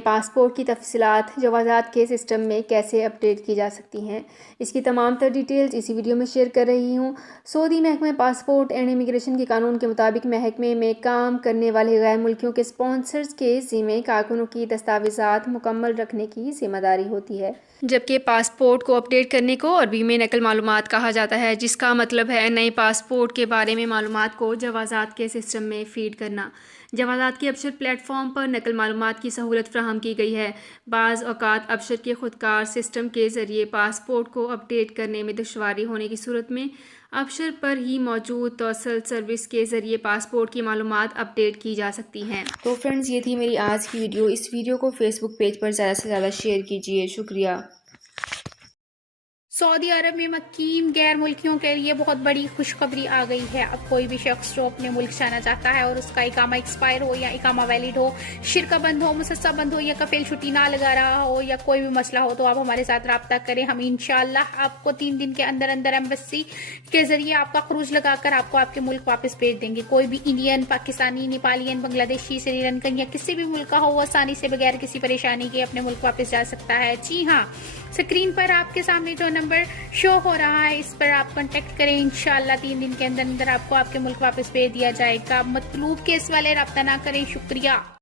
Passport کی تفصیلات جوازات کے سسٹم میں کیسے اپڈیٹ کی جا سکتی ہیں، اس کی تمام تر ڈیٹیلز اسی ویڈیو میں شیئر کر رہی ہوں۔ سعودی محکمہ پاسپورٹ اینڈ امیگریشن کے قانون کے مطابق محکمے میں کام کرنے والے غیر ملکیوں کے اسپانسرز کے ذمہ کارکنوں کی دستاویزات مکمل رکھنے کی ذمہ داری ہوتی ہے، جبکہ پاسپورٹ کو اپڈیٹ کرنے کو عربی میں نقل معلومات کہا جاتا ہے، جس کا مطلب ہے نئے پاسپورٹ کے بارے میں معلومات کو جوازات کے سسٹم میں فیڈ کرنا۔ جوازات کے ابشر پلیٹ فارم پر نقل معلومات کی سہولت فراہم کی گئی ہے۔ بعض اوقات ابشر کے خودکار سسٹم کے ذریعے پاسپورٹ کو اپڈیٹ کرنے میں دشواری ہونے کی صورت میں ابشر پر ہی موجود توصل سروس کے ذریعے پاسپورٹ کی معلومات اپڈیٹ کی جا سکتی ہیں۔ تو فرینڈز، یہ تھی میری آج کی ویڈیو۔ اس ویڈیو کو فیس بک پیج پر زیادہ سے زیادہ شیئر کیجیے۔ شکریہ۔ سعودی عرب میں مقیم غیر ملکیوں کے لیے بہت بڑی خوشخبری آ گئی ہے۔ اب کوئی بھی شخص جو اپنے ملک جانا چاہتا ہے اور اس کا اقامہ ایکسپائر ہو یا اقامہ ویلڈ ہو، شرکہ بند ہو، مسسہ بند ہو یا کفیل چھٹی نہ لگا رہا ہو یا کوئی بھی مسئلہ ہو، تو آپ ہمارے ساتھ رابطہ کریں۔ ہم انشاءاللہ آپ کو 3 دن کے اندر اندر ایمبیسی کے ذریعے آپ کا خروج لگا کر آپ کو آپ کے ملک واپس بھیج دیں گے۔ کوئی بھی انڈین، پاکستانی، نیپالین، بنگلہ دیشی، سری لنکن یا کسی بھی ملک کا ہو، وہ آسانی سے بغیر کسی پریشانی کے اپنے ملک واپس جا سکتا ہے۔ جی ہاں، اسکرین پر آپ کے سامنے جو نمبر شو ہو رہا ہے، اس پر آپ کانٹیکٹ کریں۔ انشاءاللہ 3 دن کے اندر اندر آپ کو آپ کے ملک واپس بھیج دیا جائے گا۔ مطلوب کیس والے رابطہ نہ کریں۔ شکریہ۔